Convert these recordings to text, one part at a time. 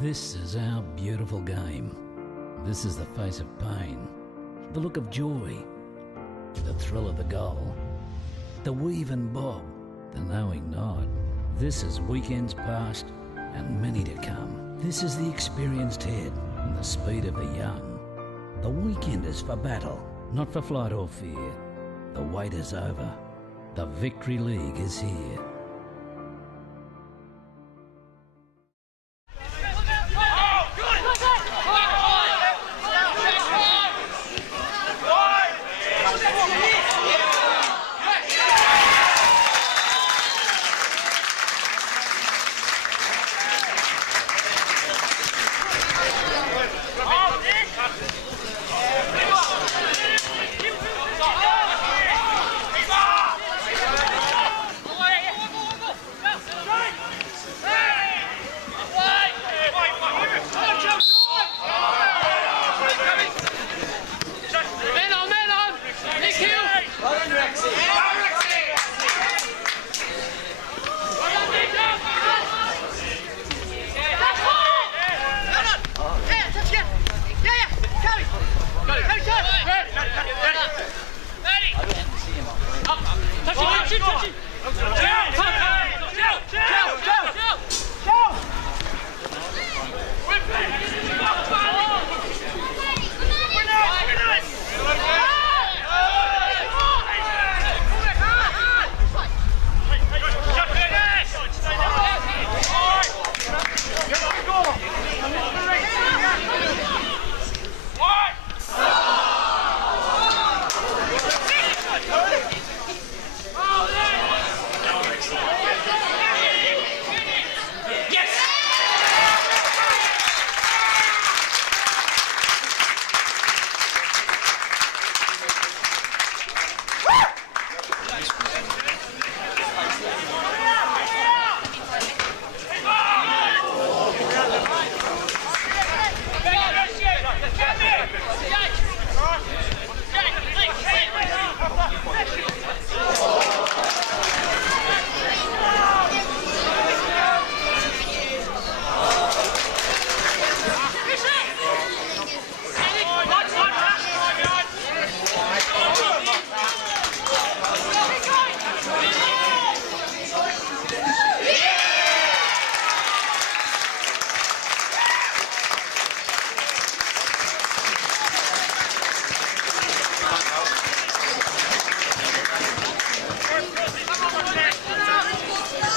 This is our beautiful game. This is the face of pain, the look of joy, the thrill of the goal, the weave and bob, the knowing nod. This is weekends past and many to come. This is the experienced head and the speed of the young. The weekend is for battle, not for flight or fear. The wait is over. The Victory League is here.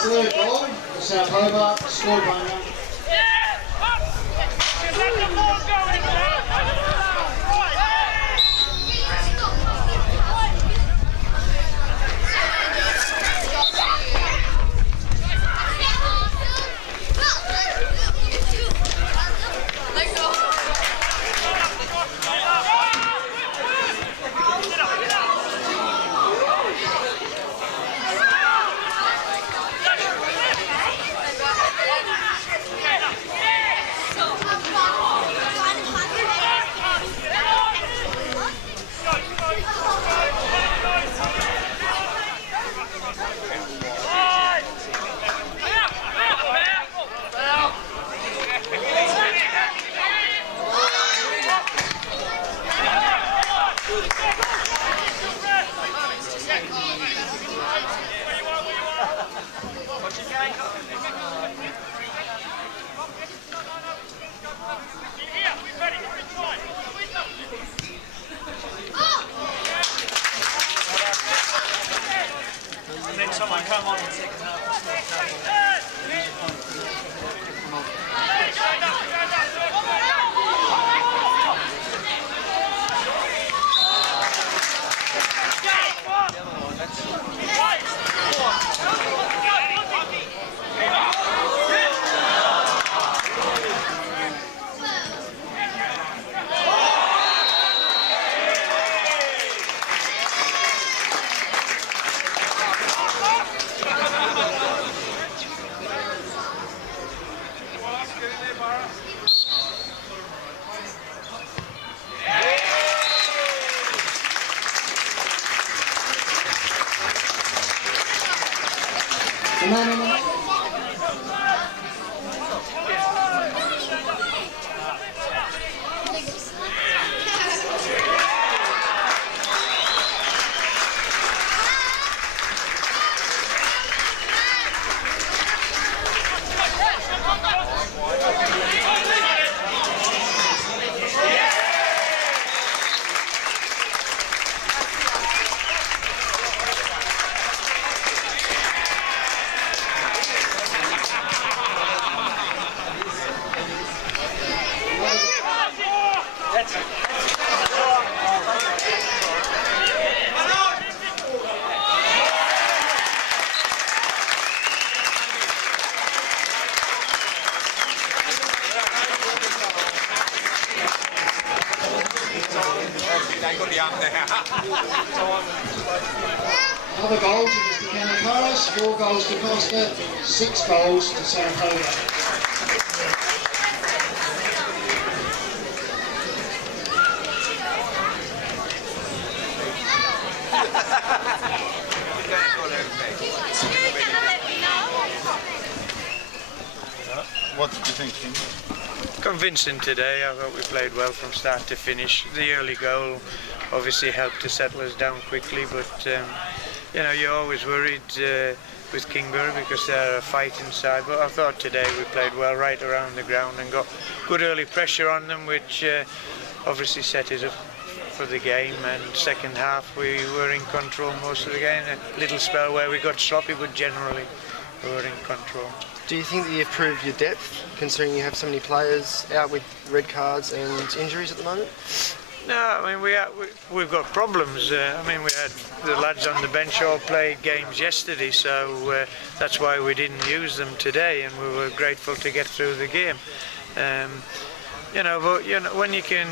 Third ball, South Hobart, scored by one. Another goal to Mr. Kingborough, 4 goals to Costa, 6 goals to South Hobart. What did you think, Kim? Convincing today. I thought we played well from start to finish. The early goal obviously helped to settle us down quickly, but you know, you're always worried with Kingborough because they're a fighting side. But I thought today we played well right around the ground and got good early pressure on them, which obviously set us up for the game. And second half we were in control most of the game. A little spell where we got sloppy, but generally we were in control. Do you think that you've proved your depth, considering you have so many players out with red cards and injuries at the moment? No, I mean we've got problems. I mean we had the lads on the bench all played games yesterday, so that's why we didn't use them today, and we were grateful to get through the game. You know, but you know, when you can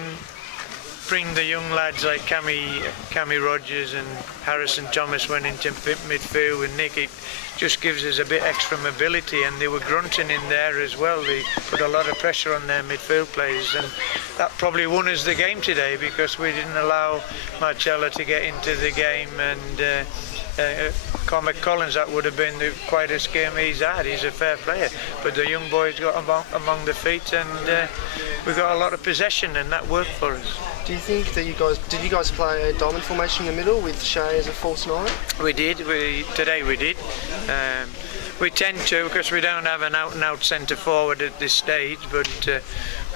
bring the young lads like Cammy Rogers and Harrison Thomas went into midfield with Nick, it just gives us a bit extra mobility, and they were grunting in there as well. They put a lot of pressure on their midfield players, and that probably won us the game today because we didn't allow Marcella to get into the game, and Cormac Collins, that would have been the quietest game he's had. He's a fair player, but the young boys got among the feet, and we got a lot of possession, and that worked for us. Do you think that you guys play a diamond formation in the middle with Shea as a false nine? We did. Today we did. We tend to, because we don't have an out-and-out centre forward at this stage, but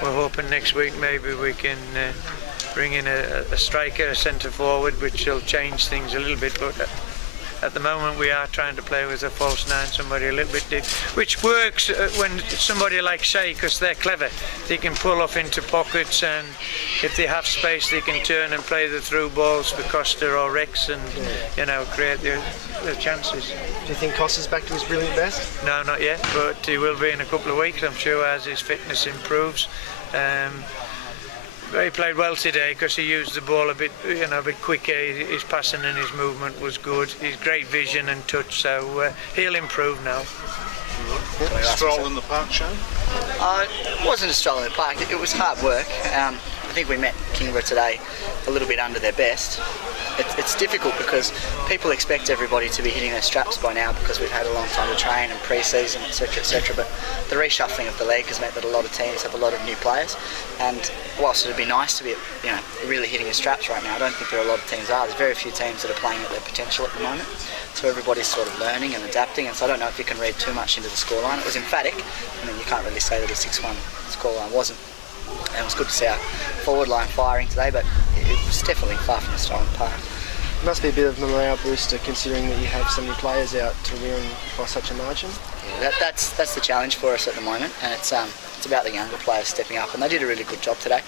we're hoping next week maybe we can bring in a striker, a centre forward, which will change things a little bit. But at the moment we are trying to play with a false nine, somebody a little bit deep, which works when somebody like Shea, because they're clever. They can pull off into pockets, and if they have space they can turn and play the through balls for Costa or Rex, and you know, create their chances. Do you think Costa's back to his brilliant best? No, not yet, but he will be in a couple of weeks, I'm sure, as his fitness improves. He played well today because he used the ball a bit, you know, a bit quicker. His passing and his movement was good. He's great vision and touch, so he'll improve now. Stroll in the park, Shane? It wasn't a stroll in the park. It was hard work. I think we met Kingborough today a little bit under their best. It's difficult because people expect everybody to be hitting their straps by now because we've had a long time to train and pre-season, etc. But the reshuffling of the league has meant that a lot of teams have a lot of new players. And whilst it would be nice to be, you know, really hitting their straps right now, I don't think there are a lot of teams are. There's very few teams that are playing at their potential at the moment. So everybody's sort of learning and adapting. And so I don't know if you can read too much into the scoreline. It was emphatic. I mean, you can't really say that a 6-1 scoreline wasn't. And it was good to see our forward line firing today, but it was definitely far from a strong part. It must be a bit of a morale booster considering that you have so many players out to win by such a margin. Yeah, that's the challenge for us at the moment, and it's about the younger players stepping up, and they did a really good job today.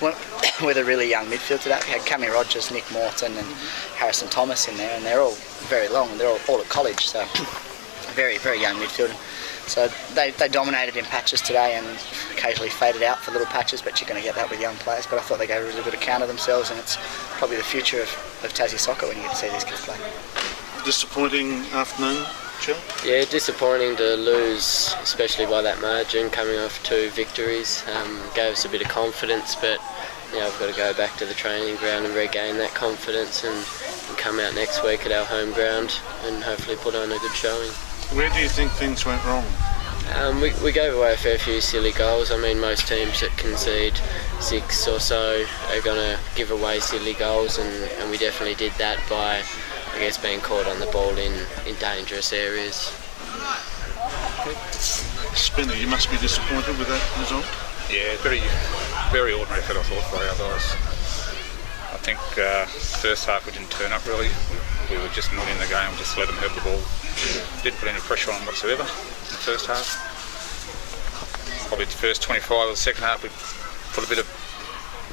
With a really young midfield today, we had Cammy Rogers, Nick Morton and Harrison Thomas in there, and they're all very long, and they're all at college, so very, very young midfield. So they dominated in patches today and occasionally faded out for little patches, but you're going to get that with young players. But I thought they gave a really good account of themselves, and it's probably the future of Tassie soccer when you get to see these kids play. Disappointing afternoon, Jill? Yeah, disappointing to lose, especially by that margin, coming off 2 victories. Gave us a bit of confidence, but now we've got to go back to the training ground and regain that confidence and come out next week at our home ground and hopefully put on a good showing. Where do you think things went wrong? We gave away a fair few silly goals. I mean, most teams that concede 6 or so are going to give away silly goals, and we definitely did that by, I guess, being caught on the ball in dangerous areas. Spinner, you must be disappointed with that result? Yeah, very ordinary effort, I thought, by our guys. I think first half we didn't turn up really. We were just not in the game, just let them have the ball. Didn't put any pressure on whatsoever in the first half. Probably the first 25 of the second half we put a bit of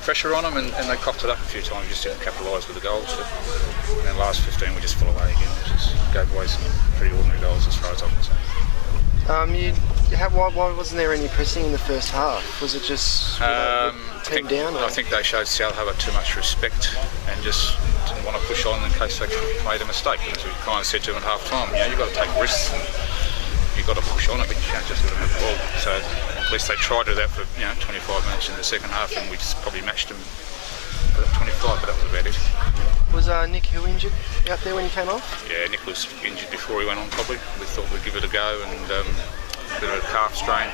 pressure on them, and they coughed it up a few times. We just didn't capitalise with the goals. And then last 15 we just fell away again. Just gave away some pretty ordinary goals as far as I'm concerned. Why wasn't there any pressing in the first half? Was it just team down? I think they showed South Hobart too much respect and just didn't want to push on in case they made a mistake. And as we kind of said to them at half time, you've got to take risks and you've got to push on it, but you can't just let them have the ball. So at least they tried to do that for 25 minutes in the second half, and we just probably matched them for that 25, but that was about it. Was Nick Hill injured out there when he came off? Yeah, Nick was injured before he went on probably. We thought we'd give it a go, and a bit of a calf strain.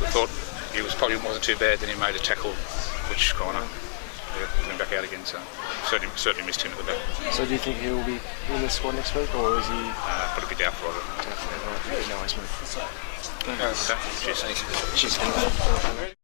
We thought he probably wasn't too bad, then he made a tackle which kind of put him back out again, so certainly missed him at the back. So do you think he'll be in the squad next week, or is he... Probably be doubtful of it. Doubtful, right. No, he's moved. Cheers. Cheers.